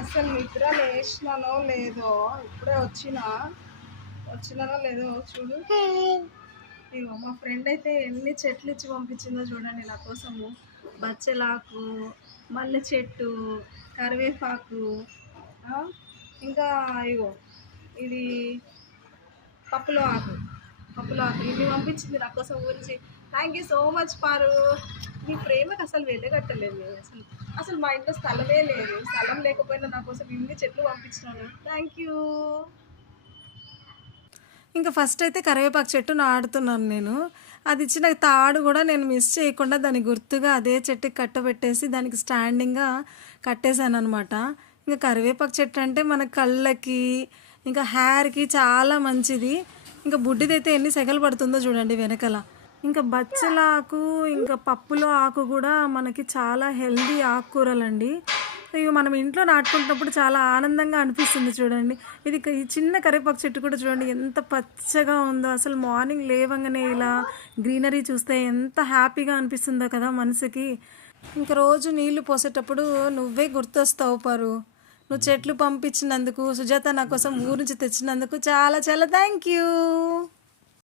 అసలు నిద్ర లేచినానో లేదో ఇప్పుడే వచ్చినానో లేదో చూడు. ఇగో మా ఫ్రెండ్ అయితే ఎన్ని చెట్లు ఇచ్చి పంపించిందో చూడండి నా కోసము. బచ్చలాకు, మల్లె చెట్టు, కరివేపాకు, ఇంకా ఇగో ఇది పప్పులో ఆకు ఇవి పంపించింది నా కోసం గురించి. థ్యాంక్ యూ సో మచ్ పారు. నీ ప్రేమకు అసలు వెళ్ళగట్టలేదు. అసలు మా ఇంట్లో స్థలమే లేదు. స్థలం లేకపోయినా నా కోసం ఇన్ని చెట్లు పంపించినాను. Thank you. ఇంకా ఫస్ట్ అయితే కరివేపాకు చెట్టు నాటుతున్నాను నేను. అది ఇచ్చిన తాడు కూడా నేను మిస్ చేయకుండా దాని గుర్తుగా అదే చెట్టుకి కట్టబెట్టేసి దానికి స్టాండింగ్గా కట్టేశాను అనమాట. ఇంకా కరివేపాకు చెట్టు అంటే మన కళ్ళకి ఇంకా హెయిర్కి చాలా మంచిది. ఇంకా బుడ్డిదైతే ఎన్ని సెగలు పడుతుందో చూడండి వెనకాల. ఇంకా బచ్చలాకు ఇంకా పప్పులో ఆకు కూడా మనకి చాలా హెల్దీ ఆకుకూరలండి. ఇవి మనం ఇంట్లో నాటుకుంటున్నప్పుడు చాలా ఆనందంగా అనిపిస్తుంది చూడండి. ఈ చిన్న కరివేపాకు చెట్టు కూడా చూడండి ఎంత పచ్చగా ఉందో. అసలు మార్నింగ్ లేవగానే ఇలా గ్రీనరీ చూస్తే ఎంత హ్యాపీగా అనిపిస్తుందో కదా మనసుకి. ఇంకా రోజు నీళ్లు పోసేటప్పుడు నువ్వే గుర్తొస్తావు పారు. నువ్వు చెట్లు పంపించినందుకు, సుజాత నా కోసం ఊరు నుంచి తెచ్చినందుకు చాలా చాలా థ్యాంక్ యూ.